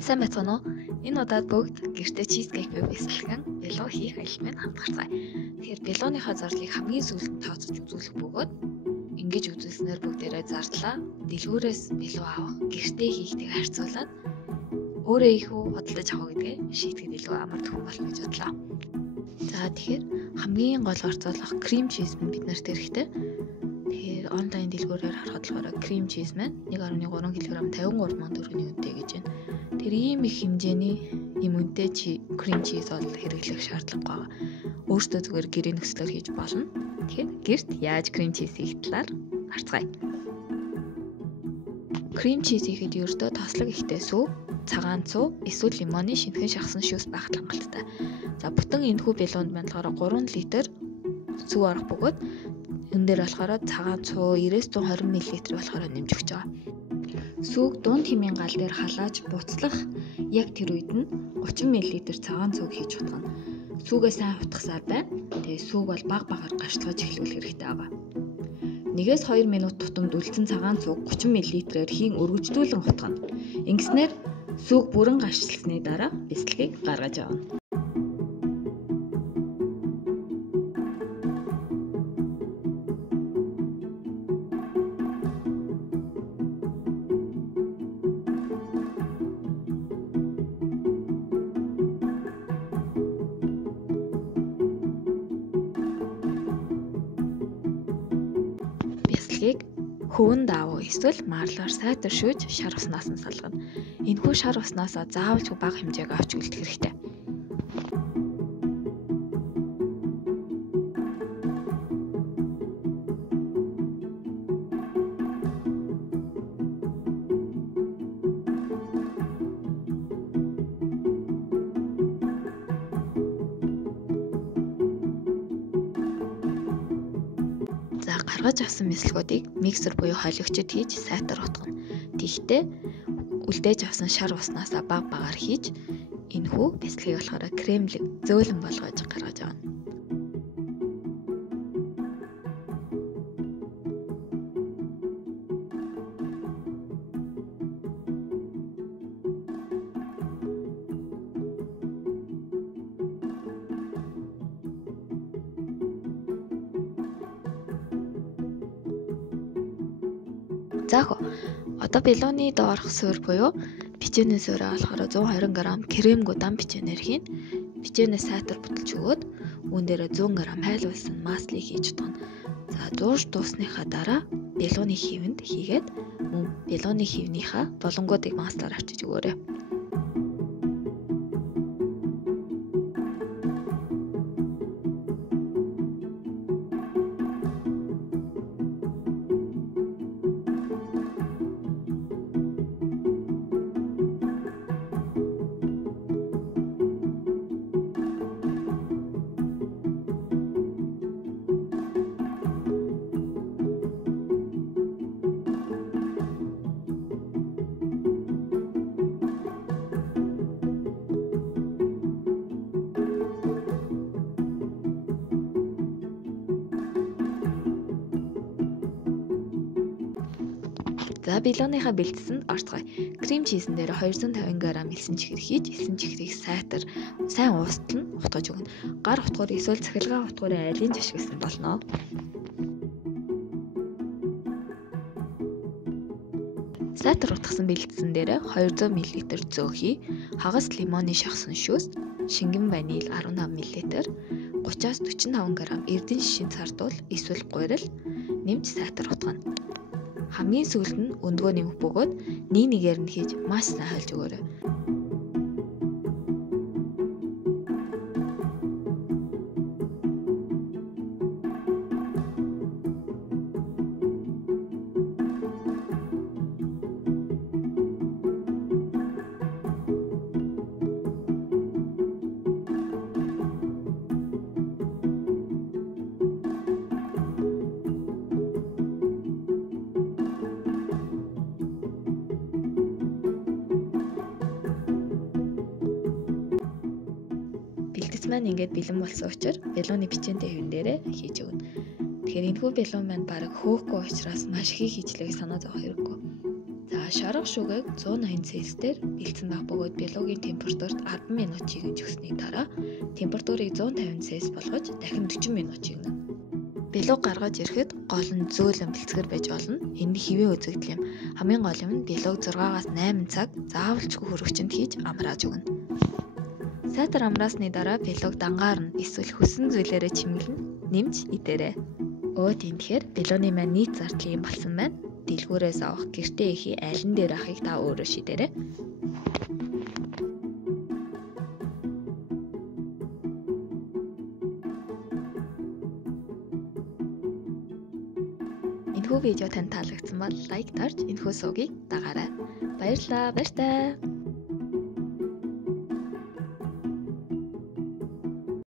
Сайн байцгаана уу? Энэ удаад бүгд гэртээ чизкейк бэлтгэн бэлон хийх аялмыг хамтгарцгаая. Тэгэхээр бэлоныхаа зарлыг хамгийн сүүлд нь тооцож үзүүлэх бөгөөд ингэж үзүүлснээр бүгдээрээ зарлаа. Дэлгүүрээс бэлон авах, гэртээ хийхтэйг харьцуулаад өөрөө их үү хөдөлж авах гэдгээ шийдэхэд илүү амар төхөн болно гэж бодлоо. За тэгэхээр хамгийн гол орцуулах крем чиз нь бид нарт хэрэгтэй. Тэгэхээр онлайн дэлгүүрээр харахад болохоор крем чиз маань 1.3 кг 53 мянган төгрөгийн үнэтэй гэж байна. Тэр ийм их хэмжээний юм үнэтэй крем чиз бол хэрэглэх шаардлагагүй байгаа. Өөртөө зүгээр гэрээ нөхцлөөр хийж болно. Тэгэхээр гэрт яаж крем чиз хийх талаар харцгаая. Крем чиз хийхэд ердөө тослог ихтэй сүү, цагаан цуу, эсвэл лимоны шинэхэн шахсан шүүс байх хангалттай. За бүтэн энэхүү бэлонд болохоор 3 литр сүү орох бөгөөд энэ дээр болохоор цагаан цуу 90-120 мл болохоор нэмж өгч байгаа. Сүүг дунд хэмээн гал дээр халааж буцлах яг тэр үед нь 30 мл цагаан цууг хийж утгана. Сүүгээ сайн утгасаар байна. Тэгээ сүүг бол баг багаар гарчлаж эхлүүл хэрэгтэй байгаа. 1-2 минут тутамд үлдсэн цагаан цууг 30 мл-ээр хийн өргөжлүүлэн утгана. Ингэснээр сүүг бүрэн гарчлсны дараа бэлтгэлийг гаргаж авна. Бэлтгэлийг хөвөн даавуу эсвэл марлаар сайтар шүүж шар уснаас нь салгана. Энэхүү шар уснаас заавалж бага хэмжээг авч үлдэх хэрэгтэй. За гаргаж авсан мэслэгүүдийг миксер буюу холигчод хийж сайтар утгана. Тэгвэл үлдээж авсан шар уснаас баг багаар хийж энэхүү бэлтгэлийг болохоор кремлэг зөөлөн болгож гаргаж авна. Заах одоо бэлоны доорх суурь буюу бичээний суурьаа болохоор 120 г кремгүй дан бичээнээр хийн. Бичээнээ сайтар бүтэлж өгөөд үүн дээр 100 г хайлуулсан маслыг хийж утгана. За зуурж дуусныхаа дараа бэлоны хивэнд хийгээд мөн бэлоны хивнийхаа болонгуудыг маслаар авчиж өгөөрэй. За бэлоныхаа бэлтсэнд орцгоё. Крем чизэн дээр 250 г элсэн чихэр хийж, элсэн чихрийг сайтар сайн уустал нь утгаж өгнө. Гар утгаар эсвэл цахилгаан утгаараа алийг ч ашигласан болно. Сайтар утгасан бэлтсэн дээр 200 мл зөөхий, хагас лимоны шахсан шүүс, шингэн ваниль 15 мл, 30-45 г эрдэнэ шишин цардуул эсвэл гурил нэмж сайтар утгана. Хамгийн сүүлд нь өндгөө нэмэх бөгөөд нэгээр нь хийж маш сайн хольж өгөөрэй. Бэлтгэц маань ингээд бэлэн болсон учраас бэлоны бичээнтэй хэвэн дээрээ хийж өгнө. Тэгэхээр энэхүү бэлон маань баг хөөхгүй учраас маш их хийжлэх санаа зовох хэрэггүй. За шарга шуугийг 180 Цельсээр бэлдсэн байх бөгөөд бэлуугийн температурт 10 минут чигнэж өгсөний дараа температурыг 150 Цельс болгож дахин 40 минут чигнэ. Бэлуу гаргаж ирэхэд гол нь зөөлөн бэлтгэр байж болно. Энэ хэвийн үзэгдэл юм. Хамгийн гол юм нь бэлууг 6-аас 8 цаг заавалчгүй хөрөгчөнд хийж амрааж өгнө. Сайтар амраасны дараа бэлууг дангаар нь эсвэл хүссэн зүйлээрээ чимэглэн нэмж идээрэй. Тэгэхээр бэлууны маань нийт зардал юм болсон байна. Дэлгүүрээс авах, гэртээ ихий алин дээр ахыг та өөрөө шийдээрэй. Энэхүү видео танд таалагдсан бол лайк дарж энэхүү суугийг дагаарай. Баярлалаа.